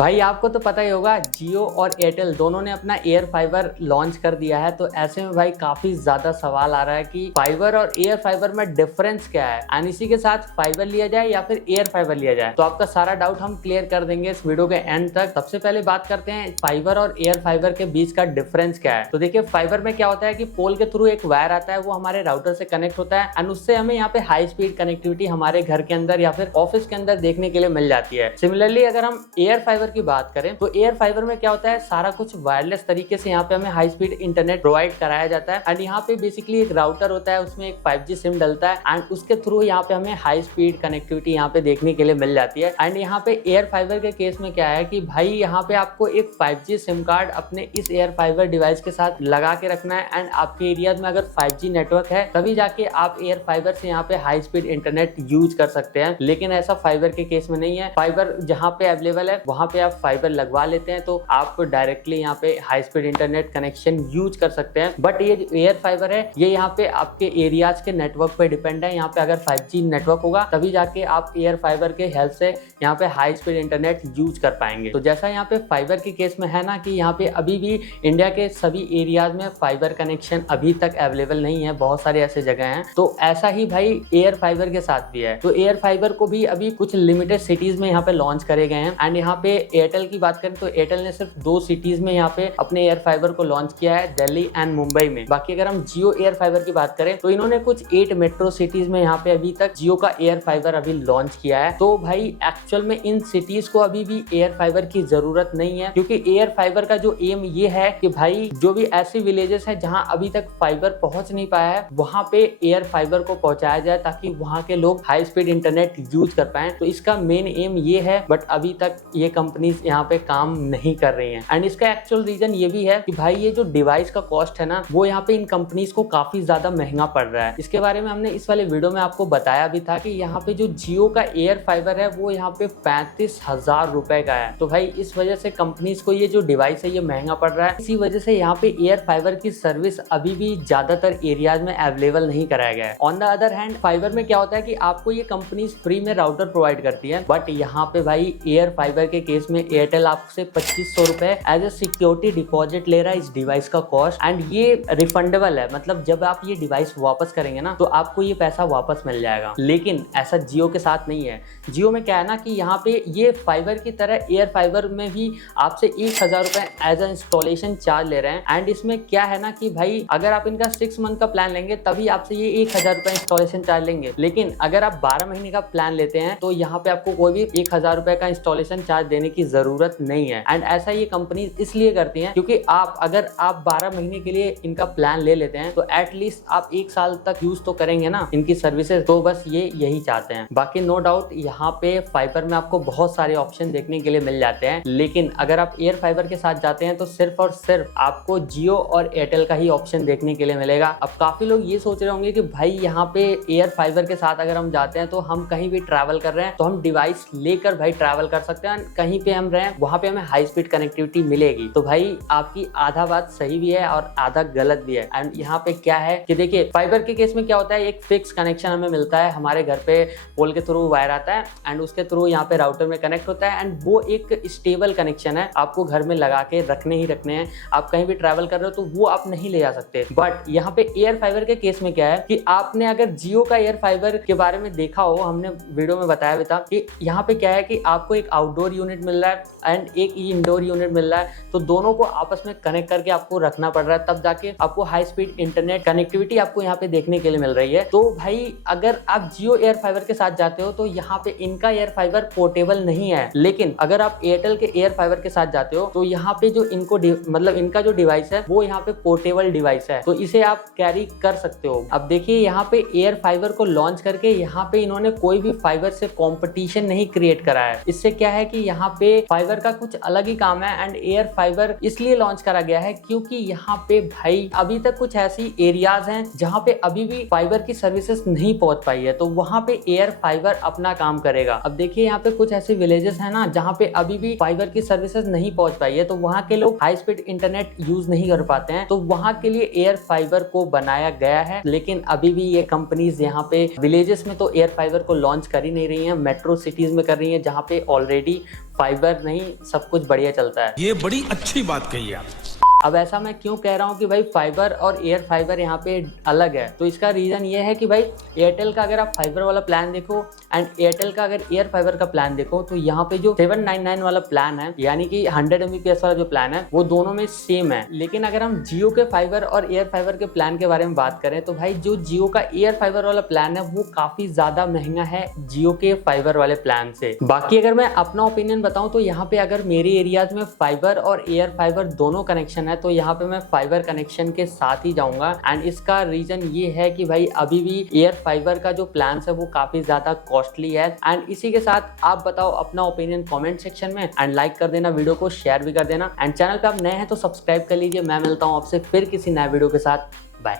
भाई आपको तो पता ही होगा, जियो और एयरटेल दोनों ने अपना एयर फाइबर लॉन्च कर दिया है। तो ऐसे में भाई काफी ज्यादा सवाल आ रहा है कि फाइबर और एयर फाइबर में डिफरेंस क्या है, एंड इसी के साथ फाइबर लिया जाए या फिर एयर फाइबर लिया जाए। तो आपका सारा डाउट हम क्लियर कर देंगे इस वीडियो के एंड तक। सबसे पहले बात करते हैं फाइबर और एयर फाइबर के बीच का डिफरेंस क्या है। तो देखिए, फाइबर में क्या होता है कि पोल के थ्रू एक वायर आता है, वो हमारे राउटर से कनेक्ट होता है एंड उससे हमें यहाँ पे हाई स्पीड कनेक्टिविटी हमारे घर के अंदर या फिर ऑफिस के अंदर देखने के लिए मिल जाती है। सिमिलरली अगर हम एयर फाइबर की बात करें तो एयर फाइबर में क्या होता है, सारा कुछ वायरलेस तरीके से यहाँ पे हमें हाई स्पीड इंटरनेट प्रोवाइड कराया जाता है एंड यहाँ पे बेसिकली एक राउटर होता है, उसमें एक 5G सिम डलता है एंड उसके थ्रू यहाँ पे हमें हाई स्पीड कनेक्टिविटी यहाँ पे देखने के लिए मिल जाती है। एंड यहाँ पे एयर फाइबर के केस में क्या है कि भाई यहाँ पे आपको एक 5G सिम कार्ड अपने इस एयर फाइबर डिवाइस के साथ लगा के रखना है एंड आपके एरिया में अगर 5G नेटवर्क है तभी जाके आप एयर फाइबर से यहाँ पे हाई स्पीड इंटरनेट यूज कर सकते हैं। लेकिन ऐसा फाइबर के केस में नहीं है। फाइबर जहाँ पे अवेलेबल है वहां पे आप फाइबर लगवा लेते हैं तो आप डायरेक्टली यहाँ पे high speed internet connection use कर सकते हैं। बट ये जो एयर फाइबर है ये यहाँ पे आपके एरियाज के नेटवर्क पे डिपेंड है। यहाँ पे अगर 5G नेटवर्क होगा तभी जाके आप एयर फाइबर के हेल्प से यहाँ पे हाई स्पीड इंटरनेट यूज कर पाएंगे। तो जैसा यहाँ पे फाइबर के केस में है ना कि यहाँ पे अभी भी इंडिया के सभी एरियाज में फाइबर कनेक्शन अभी तक अवेलेबल नहीं है, बहुत सारे ऐसे जगह हैं। तो ऐसा ही भाई एयर फाइबर के साथ भी है। तो एयर फाइबर को भी अभी कुछ लिमिटेड सिटीज में यहाँ पे लॉन्च करे गए हैं एंड यहाँ पे एयरटेल की बात करें तो एयरटेल ने सिर्फ 2 सिटीज में यहाँ पे अपने एयर फाइबर को लॉन्च किया है, दिल्ली एंड मुंबई में। बाकी अगर हम जियो एयर फाइबर की बात करें तो इन्होंने कुछ 8 मेट्रो सिटीज में यहाँ पे अभी तक जियो का एयर फाइबर अभी लॉन्च किया है। तो भाई एक्चुअल में इन सिटीज को अभी भी एयर फाइबर की जरूरत नहीं है, क्योंकि एयर फाइबर का जो एम ये है कि भाई जो भी ऐसे विलेजेस है जहाँ अभी तक फाइबर पहुंच नहीं पाया है वहां पे एयर फाइबर को पहुंचाया जाए ताकि वहां के लोग हाई स्पीड इंटरनेट यूज कर पाए। तो इसका मेन एम ये है, बट अभी तक ये कंपनीज यहाँ पे काम नहीं कर रही हैं। एंड इसका एक्चुअल रीजन ये भी है कि भाई ये जो डिवाइस का कॉस्ट है ना वो यहाँ पे इन कंपनीज को काफी ज्यादा महंगा पड़ रहा है। इसके बारे में हमने इस वाले वीडियो में आपको बताया भी था कि यहाँ पे जो जियो का एयर फाइबर है वो यहाँ पे 35,000 रुपए का है। तो भाई इस वजह से कंपनीज को ये जो डिवाइस है ये महंगा पड़ रहा है। इसी वजह से यहाँ पे एयर फाइबर की सर्विस अभी भी ज्यादातर एरियाज में अवेलेबल नहीं कराया गया है। On the other hand fibre में क्या होता है कि आपको ये कंपनीज फ्री में राउटर प्रोवाइड करती है, बट यहाँ पे भाई एयर फाइबर के केस में एयरटेल आपसे 2500 रुपए एज ए सिक्योरिटी डिपॉजिट ले रहा है इस डिवाइस का कॉस्ट। एंड ये रिफंडेबल है, मतलब जब आप ये डिवाइस वापस करेंगे ना तो आपको ये पैसा वापस मिल जाएगा। लेकिन ऐसा जियो के साथ नहीं है। जियो में क्या है ना कि यहाँ पे ये फाइबर की तरह एयर फाइबर में भी आपसे 1000 रुपए एज ए इंस्टॉलेशन चार्ज ले रहे हैं। एंड इसमें क्या है ना कि भाई अगर आप इनका 6 मंथ का प्लान लेंगे तभी आपसे ये 1000 रुपए इंस्टॉलेशन चार्ज लेंगे। लेकिन अगर आप 12 महीने का प्लान लेते हैं तो यहाँ पे आपको कोई भी 1000 रुपए का इंस्टॉलेशन चार्ज देने की जरूरत नहीं है। एंड ऐसा ये कंपनी इसलिए करती हैं क्योंकि अगर आप 12 महीने के लिए इनका प्लान ले लेते हैं तो एटलीस्ट आप 1 साल तक यूज तो करेंगे ना इनकी सर्विसेज। तो बस ये यही चाहते हैं। बाकी नो डाउट यहाँ पे फाइबर में आपको बहुत सारे ऑप्शन देखने के लिए मिल जाते हैं, लेकिन अगर आप एयर फाइबर के साथ जाते हैं तो सिर्फ और सिर्फ आपको जियो और एयरटेल का ही ऑप्शन देखने के लिए मिलेगा। अब काफी लोग ये सोच रहे होंगे कि भाई यहाँ पे एयर फाइबर के साथ अगर हम जाते हैं तो हम कहीं भी ट्रैवल कर रहे हैं तो हम डिवाइस लेकर भाई ट्रैवल कर सकते हैं, कहीं पे हम रहे वहां पे हमें हाई स्पीड कनेक्टिविटी मिलेगी। तो भाई आपकी आधा बात सही भी है और आधा गलत भी है। एंड यहाँ पे क्या है कि देखिए फाइबर के केस में क्या होता है, एक फिक्स कनेक्शन हमें मिलता है, हमारे घर पे पोल के थ्रू वायर आता है एंड उसके थ्रू यहाँ पे राउटर में कनेक्ट होता है एंड वो एक स्टेबल कनेक्शन है, आपको घर में लगा के रखने ही रखने हैं। आप कहीं भी ट्रैवल कर रहे हो तो वो आप नहीं ले जा सकते। बट यहाँ पे एयर फाइबर के केस में क्या है कि आपने अगर जियो का एयर फाइबर के बारे में देखा हो, हमने वीडियो में बताया भी था कि यहाँ पे क्या है कि आपको एक आउटडोर यूनिट मिल रहा है एंड एक इंडोर यूनिट मिल रहा है। तो दोनों को आपस में कनेक्ट करके आपको रखना पड़ रहा है, तब जाके आपको हाई स्पीड इंटरनेट कनेक्टिविटी आपको यहाँ पे देखने के लिए मिल रही है। तो भाई अगर आप जियो एयर फाइबर के साथ जाते हो तो यहाँ पे इनका एयर फाइबर पोर्टेबल नहीं है। लेकिन अगर आप एयरटेल के एयर फाइबर के साथ जाते हो तो यहाँ पे जो मतलब इनका जो डिवाइस है वो यहाँ पे पोर्टेबल डिवाइस है, तो इसे आप कैरी कर सकते हो। अब देखिए यहाँ पे एयर फाइबर को लॉन्च करके यहाँ पे इन्होंने कोई भी फाइबर से कंपटीशन नहीं क्रिएट करा है। इससे क्या है कि यहाँ पे फाइबर का कुछ अलग ही काम है एंड एयर फाइबर इसलिए लॉन्च करा गया है क्योंकि यहाँ पे भाई अभी तक कुछ ऐसी एरियाज हैं जहाँ पे अभी भी फाइबर की सर्विसेज नहीं पहुंच पाई है, तो वहां पे एयर फाइबर अपना काम करेगा। अब देखिए यहाँ पे कुछ ऐसे विलेजेस हैं ना जहाँ पे अभी भी फाइबर की सर्विसेज नहीं पहुंच पाई है, तो वहां के लोग हाई स्पीड इंटरनेट यूज नहीं कर पाते हैं, तो वहां के लिए एयर फाइबर को बनाया गया है। लेकिन अभी भी ये कंपनीज यहाँ पे विलेजेस में तो एयर फाइबर को लॉन्च कर ही नहीं रही है, मेट्रो सिटीज में कर रही है जहाँ पे ऑलरेडी फाइबर नहीं सब कुछ बढ़िया चलता है। ये बड़ी अच्छी बात कही आप। अब ऐसा मैं क्यों कह रहा हूँ कि भाई फाइबर और एयर फाइबर यहाँ पे अलग है, तो इसका रीज़न ये है कि भाई एयरटेल का अगर आप फाइबर वाला प्लान देखो एंड एयरटेल का अगर एयर फाइबर का प्लान देखो तो यहाँ पे जो 799 वाला प्लान है यानी कि 100 Mbps वाला जो प्लान है वो दोनों में सेम है। लेकिन अगर हम जियो के फाइबर और एयर फाइबर के प्लान के बारे में बात करें तो भाई जो जियो का एयर फाइबर वाला प्लान है वो काफी ज्यादा महंगा है जियो के फाइबर वाले प्लान से। बाकी अगर मैं अपना ओपिनियन बताऊं तो यहाँ पे अगर मेरे एरियाज में फाइबर और एयर फाइबर दोनों कनेक्शन है तो यहाँ पे मैं फाइबर कनेक्शन के साथ ही जाऊंगा। एंड इसका रीजन ये है कि भाई अभी भी एयर फाइबर का जो प्लान है वो काफी ज्यादा कॉस्टली है। एंड इसी के साथ आप बताओ अपना ओपिनियन कमेंट सेक्शन में एंड लाइक कर देना, वीडियो को शेयर भी कर देना एंड चैनल पे आप नए हैं तो सब्सक्राइब कर लीजिए। मैं मिलता हूँ आपसे फिर किसी नए वीडियो के साथ।